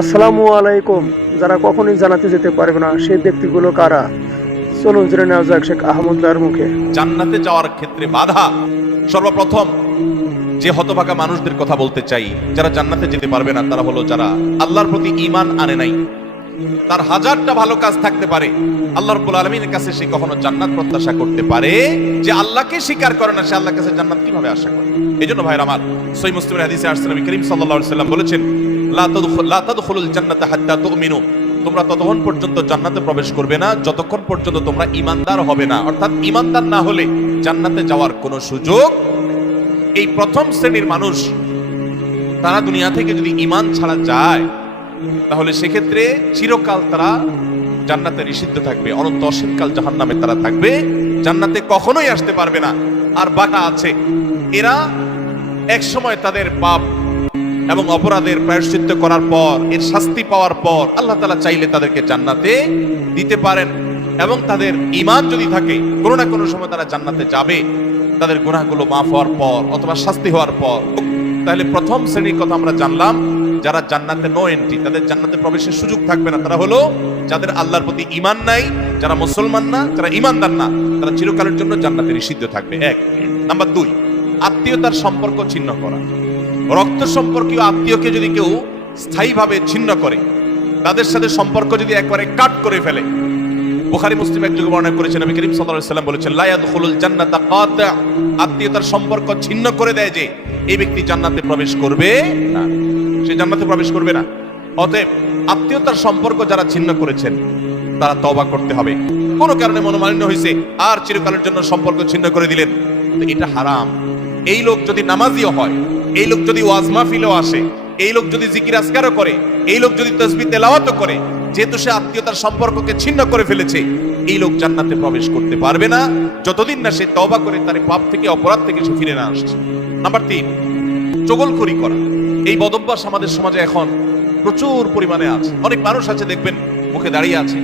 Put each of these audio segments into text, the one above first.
আসসালামু আলাইকুম। যারা কখনোই জানাতে যেতে পারবে না সেই ব্যক্তিগুলো কারা? চলুন জেনে নেওয়া যাক শেখ আহমদুল্লাহর মুখে। জান্নাতে যাওয়ার ক্ষেত্রে বাধা, সর্বপ্রথম যে হতভাগা মানুষদের কথা বলতে চাই, যারা জান্নাতে যেতে পারবে না তারা হলো যারা আল্লাহর প্রতি ঈমান আনে নাই। তার হাজারটা ভালো কাজ থাকতে পারে, আল্লাহ রাব্বুল আলামিনের কাছে সে কখনো জান্নাত প্রত্যাশা করতে পারে? যে আল্লাহকে স্বীকার করে না, সে আল্লাহর কাছে জান্নাত কিভাবে আশা করে? এইজন্য ভাইরা আমার, সহিহ মুসলিমের হাদিসে আসছে, নবী করিম সাল্লাল্লাহু আলাইহি সাল্লাম বলেছেন, লা তাদখুলুল জান্নাতা হাত্তা তুমিনু, তোমরা ততক্ষণ পর্যন্ত জান্নাতে প্রবেশ করবে না যতক্ষণ পর্যন্ত তোমরা ঈমানদার হবে না। অর্থাৎ ঈমানদার না হলে জান্নাতে যাওয়ার কোনো সুযোগ। এই প্রথম শ্রেণীর মানুষ, তারা দুনিয়া থেকে যদি ঈমান ছাড়া যায় তাহলে সেক্ষেত্রে চিরকাল তারা জান্নাতে নিষিদ্ধ থাকবে, অনন্ত অসীমকাল জাহান্নামে তারা থাকবে, জান্নাতে কখনোই আসতে পারবে না। আর বাটা আছে, এরা এক সময় তাদের পাপ এবং অপরাধের প্রায়শ্চিত্ত করার পর, এর শাস্তি পাওয়ার পর আল্লাহ তাআলা চাইলে তাদেরকে জান্নাতে দিতে পারেন। এবং তাদের ঈমান যদি থাকে, কোনো না কোনো সময় তারা জান্নাতে যাবে, তাদের গুনাহগুলো মাফ হওয়ার পর অথবা শাস্তি হওয়ার পর। তাহলে প্রথম শ্রেণীর কথা আমরা জানলাম, যারা জান্নাতে নো এন্ট্রি, তাদের জান্নাতে প্রবেশের সুযোগ থাকবে না। তারা হলো যাদের আল্লাহর প্রতি ঈমান নাই, যারা মুসলমান না, যারা ঈমানদার না, তারা চিরকালের জন্য জান্নাতে নিষিদ্ধ থাকবে। এক। নাম্বার দুই, আত্মীয়তার সম্পর্ক ছিন্ন করা। রক্ত সম্পর্কীয় আত্মীয়কে যদি কেউ স্থায়ীভাবে ছিন্ন করে, তাদের সাথে সম্পর্ক যদি একবারে কাট করে ফেলে, বুখারী মুসলিম এক যুগে বর্ণনা করেছেন, নবী করিম সাল্লাল্লাহু আলাইহি সাল্লাম বলেছেন, লা ইয়াদখুলুল জান্নাতা কাতি', আত্মীয়তার সম্পর্ক ছিন্ন করে দেয় যে, এই ব্যক্তি জান্নাতে প্রবেশ করবে না, সে জান্নাতে প্রবেশ করবে না। অতএব আত্মীয়তার সম্পর্ক যারা ছিন্ন করেছেন তারা তওবা করতে হবে। কোনো কারণে মনোমালিন্য হয়েছে আর চিরকালের জন্য সম্পর্ক ছিন্ন করে দিলেন, তো এটা হারাম। এই লোক যদি নামাজিও হয়, এই লোক যদি ওয়াজ মাহফিলেও আসে, এই লোক যদি জিকির আজকারও করে, এই লোক যদি তাসবিহ তেলাওয়াতও করে, যেহেতু সে আত্মীয়তার সম্পর্ককে ছিন্ন করে ফেলেছে, এই লোক জান্নাতে প্রবেশ করতে পারবে না যতদিন না সে তওবা করে তার পাপ থেকে, অপরাধ থেকে সে ফিরে না আসছে। নাম্বার তিন, চগলখড়ি করা। এই বদভ্যাস আমাদের সমাজে এখন প্রচুর পরিমাণে আছে। অনেক মানুষ আছে দেখবেন, মুখে দাঁড়িয়ে আছে,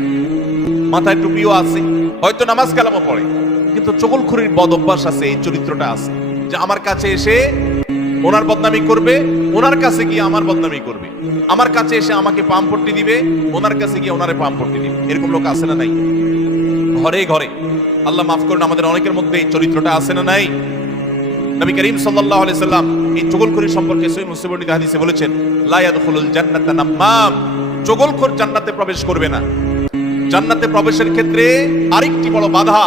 মাথায় টুপিও আছে, হয়তো নামাজ কালামও পড়ে, কিন্তু চগলখড়ির বদভ্যাস আছে, এই চরিত্রটা আছে যে আমার কাছে এসে ওনার বদনামি করবে, ওনার কাছে গিয়ে আমার বদনামি করবে, আমার কাছে এসে আমাকে পামপট্টি দিবে, ওনার কাছে গিয়ে ওনারে পামপট্টি দিবে। এরকম লোক আছে না নাই? ঘরে ঘরে, আল্লাহ মাফ করুন, আমাদের অনেকের মধ্যে এই চরিত্রটা আছে না নাই? নবী করিম সাল্লাল্লাহু আলাইহি সাল্লাম এই চগলখড়ি সম্পর্কে সহিহ মুসলিম বর্ণিত হাদিসে বলেছেন, লা ইয়াদখুলুল জান্নাতা নাম্মাম, চগলখড় জান্নাতে প্রবেশ করবে না। জান্নাতে প্রবেশের ক্ষেত্রে আরেকটি বড় বাধা,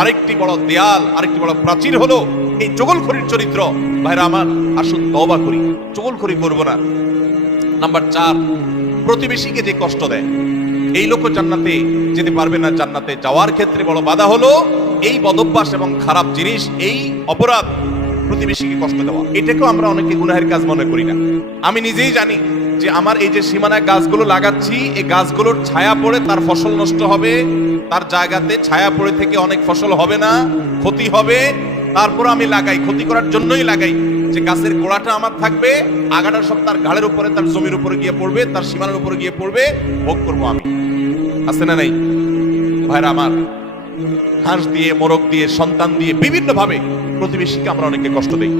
আরেকটি বড় দেয়াল, আরেকটি বড় প্রাচীর হলো এই চগলখড়ির চরিত্র। ভাইরা আমার, আসুন তওবা করি, চগলখড়ি করব না। নাম্বার চার, প্রতিবেশীকে যে কষ্ট দেয়, এই লোকও জান্নাতে যেতে পারবে না। জান্নাতে যাওয়ার ক্ষেত্রে বড় বাধা হলো এই বদভ্যাস এবং খারাপ জিনিস, এই অপরাধ, প্রতিবেশীকে কষ্ট দেওয়া। এটাকেও আমরা অনেকে গুনাহের কাজ মনে করি না। আমি নিজেই জানি যে আমার এই যে সীমানায় গাছগুলো লাগাচ্ছি, এই গাছগুলোর ছায়া পড়ে তার ফসল নষ্ট হবে, তার জায়গাতে ছায়া পড়ে থেকে অনেক ফসল হবে না, ক্ষতি হবে। তারপর আমি লাগাই, ক্ষতি করার জন্যই লাগাই, যে গাছের গোড়াটা আমার থাকবে, আগাটা সব তার ঘাড়ের উপরে, তার জমির উপরে গিয়ে পড়বে, তার সীমানার উপরে গিয়ে পড়বে, ভোগ করবো আমি। আছে না নাই? ভাইরা আমার, হাঁস দিয়ে, মোরগ দিয়ে, সন্তান দিয়ে, বিভিন্ন ভাবে প্রতিবেশীকে আমরা অনেকে কষ্ট দেই।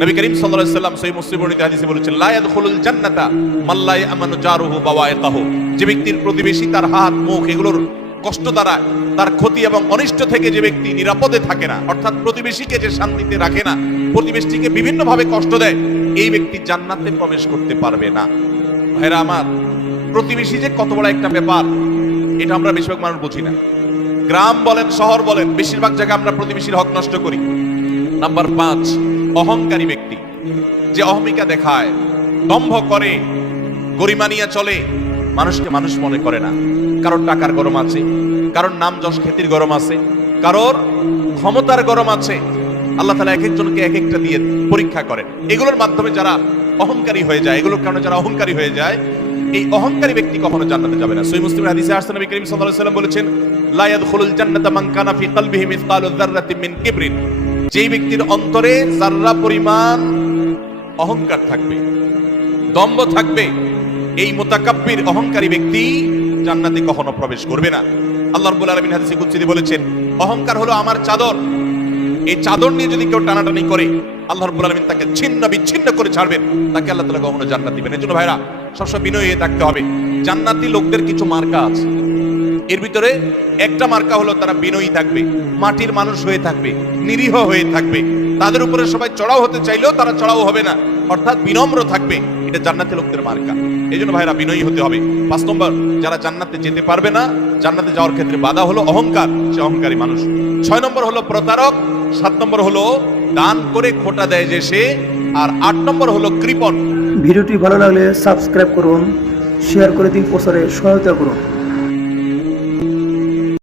নবী করিম সাল্লাল্লাহু আলাইহি সাল্লাম সহিহ মুসলিম বর্ণিত হাদিসে বলেছেন, লা ইয়াদখুলুল জান্নাতা মান লা ইয়ামানু জারুহু বাওয়াইতাহু, যে ব্যক্তির প্রতিবেশী তার হাত, মুখ এগুলোর কষ্ট দ্বারা, তার ক্ষতি এবং অনিষ্ট থেকে যে ব্যক্তি নিরাপদে থাকে না, অর্থাৎ প্রতিবেশীকে যে শান্তিতে রাখে না, প্রতিবেশীকে বিভিন্ন ভাবে কষ্ট দেয়, এই ব্যক্তি জান্নাতে প্রবেশ করতে পারবে না। ভাইরা আমার, প্রতিবেশী যে কত বড় একটা ব্যাপার, এটা আমরা বেশিরভাগ মানুষ বুঝি না। গ্রাম বলেন, শহর বলেন, বেশিরভাগ জায়গায় আমরা প্রতিবেশীর হক নষ্ট করি। নাম্বার পাঁচ, অহংকারী ব্যক্তি, যে অহমিকা দেখায়, দম্ভ করে, গরিমা নিয়ে চলে, মানুষকে মানুষ মনে করে না। কারোর টাকার গরম আছে, কারোর নাম যশ খ্যাতির গরম আছে, কারোর ক্ষমতার গরম আছে। আল্লাহ তাআলা এক একজনকে এক একটা দিয়ে পরীক্ষা করেন। এগুলোর মাধ্যমে যারা অহংকারী হয়ে যায়, এগুলোর কারণে যারা অহংকারী হয়ে যায়, এই অহংকারী ব্যক্তি কখনো জান্নাতে যাবে না। সহিহ মুসলিমের হাদিসে আসছে, নবী করিম সাল্লাল্লাহু আলাইহি সাল্লাম বলেছেন, লা ইয়াদখুলুল জান্নাতা মান কানা ফি কলবিহি মিসকালু যাররাতিন মিন কিবরিন, যেই ব্যক্তির অন্তরে যাররা পরিমাণ অহংকার থাকবে, দম্ভ থাকবে, এই মুতাকাব্বির অহংকারী ব্যক্তি জান্নাতে কখনো প্রবেশ করবে না। আল্লাহ রাব্বুল আলামিন হাদিসে কুদসিতে বলেছেন, অহংকার হলো আমার চাদর, এই চাদর নিয়ে যদি কেউ টানাটানি করে, আল্লাহ রাব্বুল আলামিন তাকে ছিন্ন বিচ্ছিন্ন করে ছাড়বেন, তাকে আল্লাহ তাআলা কখনো জান্নাত দিবেন। এজন্য ভাইরা, সবসময় বিনয়ী হয়ে থাকতে হবে। জান্নাতি লোকদের কিছু মার্কা আছে, এর ভিতরে একটা মার্কা হলো তারা বিনয়ী থাকবে, মাটির মানুষ হয়ে থাকবে, নিরীহ হয়ে থাকবে। তাদের উপরে সবাই চড়াও হতে চাইলেও তারা চড়াও হবে না, অর্থাৎ বিনম্র থাকবে। এটা জান্নাতি লোকদের মার্কা। এই জন্য ভাইরা বিনয়ী হতে হবে। 5 নম্বর, যারা জান্নাতে যেতে পারবে না, জান্নাতে যাওয়ার ক্ষেত্রে বাধা হলো অহংকার, সে অহংকারী মানুষ। 6 নম্বর হলো প্রতারক, 7 নম্বর হলো দান করে খোটা দেয় যে সে, আর 8 নম্বর হলো কৃপণ। ভিডিওটি ভালো লাগলে সাবস্ক্রাইব করুন, শেয়ার করে দিন, প্রচারে সহায়তা করুন।